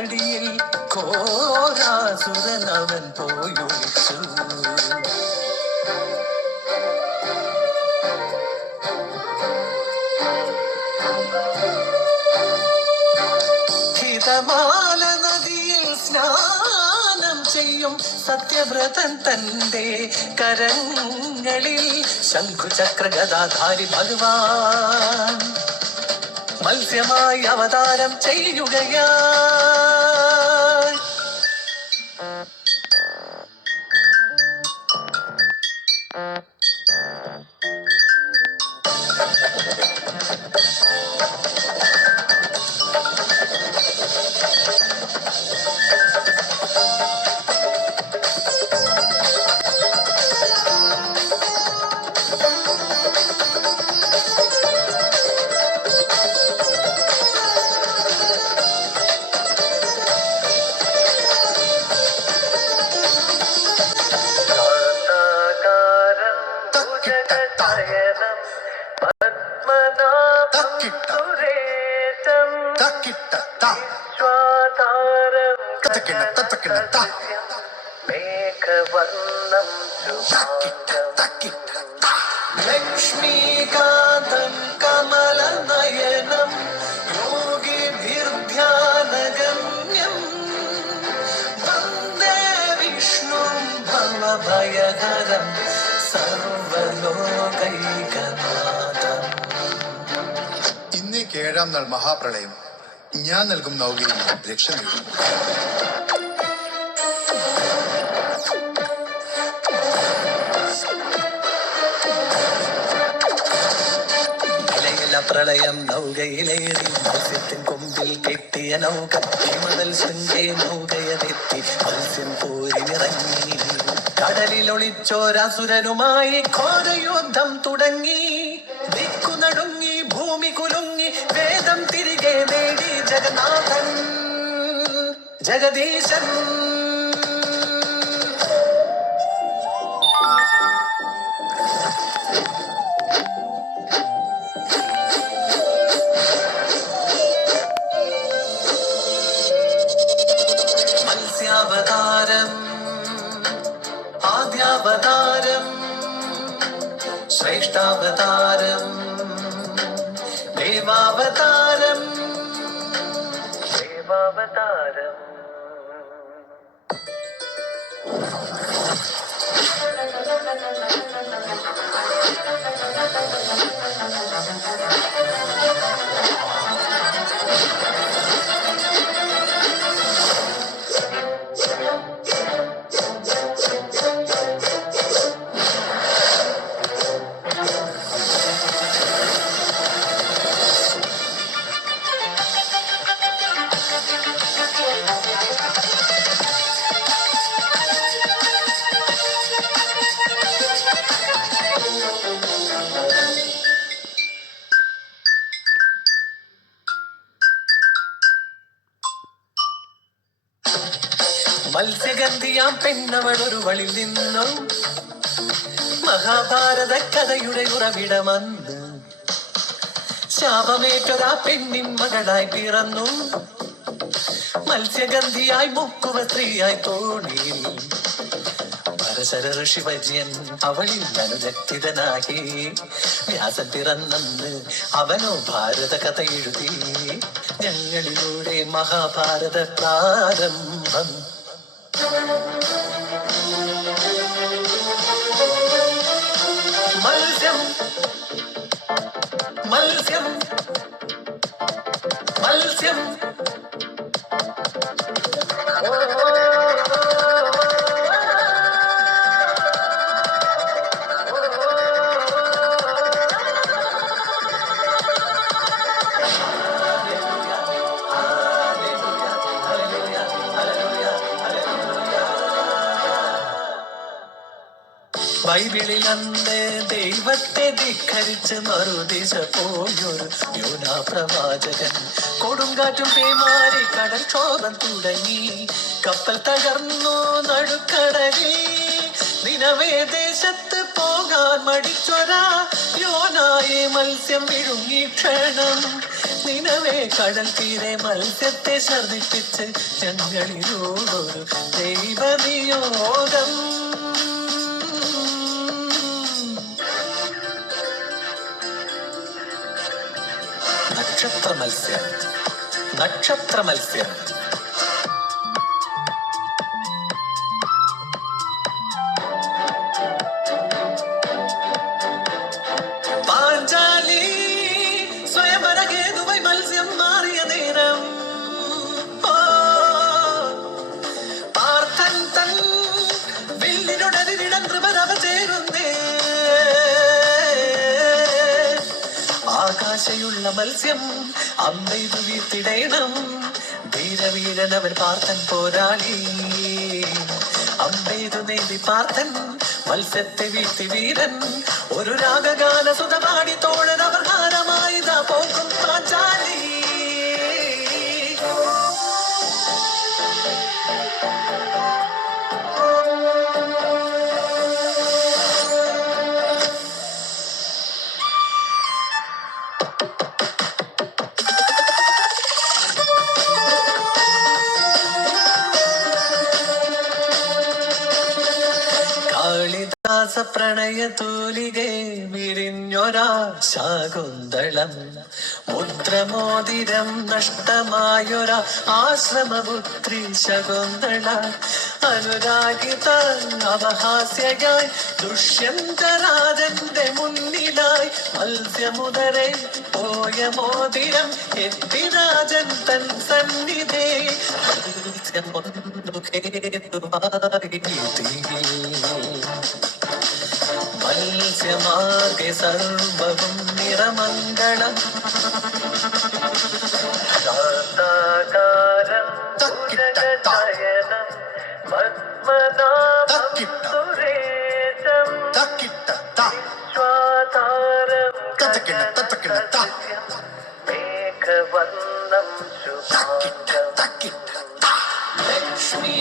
മടിയിൽ ഘോരാസുരനവൻ പോയൊഴിച്ചു. ഹിതമാല നദിയിൽ സ്നാനം ചെയ്യും സത്യവ്രതൻ തന്റെ കരങ്ങളിൽ ശംഖുചക്ര ഗദാധാരി ഭഗവാൻ മത്സ്യമായി അവതാരം ചെയ്യുകയാ. ലക്ഷ്മീകാന്തം കമലനയനം യോഗിഭിർധ്യാനഗമ്യം വന്ദേ വിഷ്ണും ഭവഭയഹരം സർവലോകൈകനാഥം. ഇന്നേക്ക് 7-ാം നാൾ മഹാപ്രളയം. ഞാൻ നൽകും നൗകയിൽ രക്ഷ നേടും. പ്രളയം നൗകയിലേറി മത്സ്യത്തിൻ കൊമ്പിൽ കെട്ടിയ നൗക ഹിമതൽ ശൃംഗേ നൗകയതെത്തി മത്സ്യം പോരിനിറങ്ങി. കടലിൽ ഒളിച്ചോരസുരനുമായി ഘോരയുദ്ധം തുടങ്ങി. ദിക്കു നടുങ്ങി ഭൂമി കുലുങ്ങി വേദം തിരികെ നേടി ജഗന്നാഥൻ ജഗദീശൻ. മത്സ്യാവതാരം ആദ്യാവതാരം ശ്രേഷ്ഠാവതാരം ദേവാവതാരം ദേവാവതാരം. മത്സ്യഗന്ധിയാം പെണ്ണവൾ ഒരു വളിൽ നിന്നു മഹാഭാരത കഥയുടെ ഉറവിടമന്ന് ശാപമേറ്റൊരാ പെണ്ണിൻ മകളായി പിറന്നു. മത്സ്യഗന്ധിയായി മുക്കുവ സ്ത്രീയായി തോണിയിൽ പരശര ഋഷി വര്യൻ അവളിൽ അനുരക്തിതനായി. വ്യാസൻ പിറന്നന്ന് അവനോ ഭാരത കഥ എഴുതി. ഞങ്ങളിലൂടെ മഹാഭാരത പ്രാരംഭം. മത്സ്യം മത്സ്യം മത്സ്യം ബൈബിളിലന്ന് ദൈവത്തെ ധിക്കരിച്ച് മറുദിശ പോയൊരു യോനാ പ്രവാചകൻ. കൊടുങ്കാറ്റും പേമാരി കടൽക്ഷോഭം തുടങ്ങി. കപ്പൽ തകർന്നു നടുക്കടലിൽ. നിനവേ ദേശത്ത് പോകാൻ മടിച്ചൊരാ യോനായെ മത്സ്യം വിഴുങ്ങി ക്ഷണം നിലവേ കടൽ തീരെ മത്സ്യത്തെ ഛർദിപ്പിച്ച് ഞങ്ങളിലൂടൊരു ദൈവനിയോഗം. നക്ഷത്ര മത്സ്യം, നക്ഷത്ര മത്സ്യം. പാഞ്ചാലി സ്വയംവരഹേതുവായി മത്സ്യം മാറിയ നേരം പാർത്ഥൻ തൻ വില്ലിനൊടരിടം ത്രിപരവ ചേരുന്നേ. ആകാശയുള്ള മത്സ്യം അമ്പെയ്തു വീഴ്ത്തിടേണം. ധീരവീരനവൻ പാർത്ഥൻ പോരാളി. അമ്പെയ്തു നേടി പാർത്ഥൻ മത്സ്യത്തെ വീഴ്ത്തി വീരൻ. ഒരു രാഗഗാന സുതപാടി തോഴൻ അവർ ഹാരമായിതാ പോക്കും പാഞ്ചാലി. കാളിദാസ പ്രണയ തൂലികെ വിരിഞ്ഞൊരാ ശാകുന്തളം. മുദ്രമോതിരം നഷ്ടമായൊരാ ആശ്രമപുത്രി ശകുന്തള. അനുരാഗിത അപഹാസ്യയായി ദുഷ്യന്തരാജന്റെ മുന്നിലായി മത്സ്യമുദരെ പോയ മോതിരം എത്തി രാജൻ തൻ സന്നിധേ. മത്സ്യമാകെ സർവവും നിറമംഗളം. ശാന്താകാരം ഭുജഗശയനം പത്മനാഭം സുരേശം വിശ്വാധാരം ഗഗനസദൃശം മേഘവർണം ശുഭാംഗം. ലക്ഷ്മീ